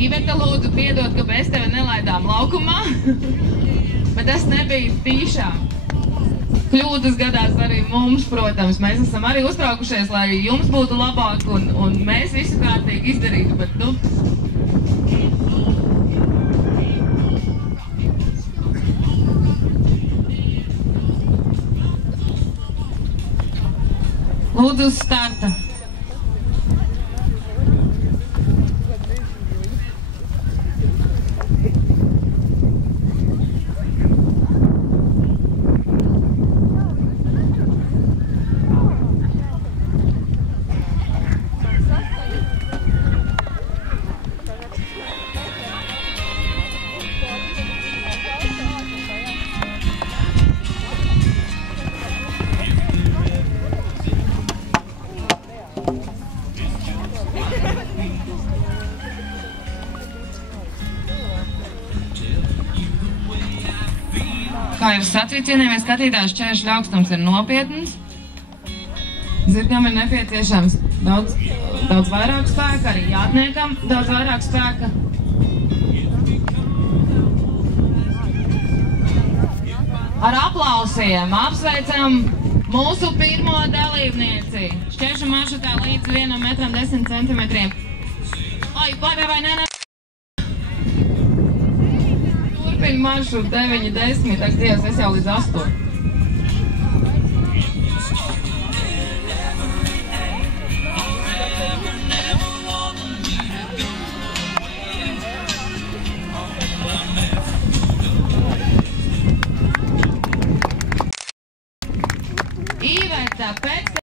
Iveta, lūdzu piedod, ka mēs tevi nelaidām laukumā, bet tas nebija tīšām. Kļūdas gadās arī mums, protams. Mēs esam arī uztraukušies, lai jums būtu labāk un mēs visu kārtīgi izdarītu, bet nu... Lūdzu uz starta. Kā jau sacīju, cienījamie skatītāji, šķēršļa augstums ir nopietns. Zirgam ir nepieciešams daudz vairāk spēka, arī jātniekam daudz vairāk spēka. Ar aplausiem apsveicam mūsu pirmo dalībnieci. Šķēršļa maršrutā līdz 1,10 m. Vai ne? Maršrutu 9, 10, ak Dievs, es jau līdz 8.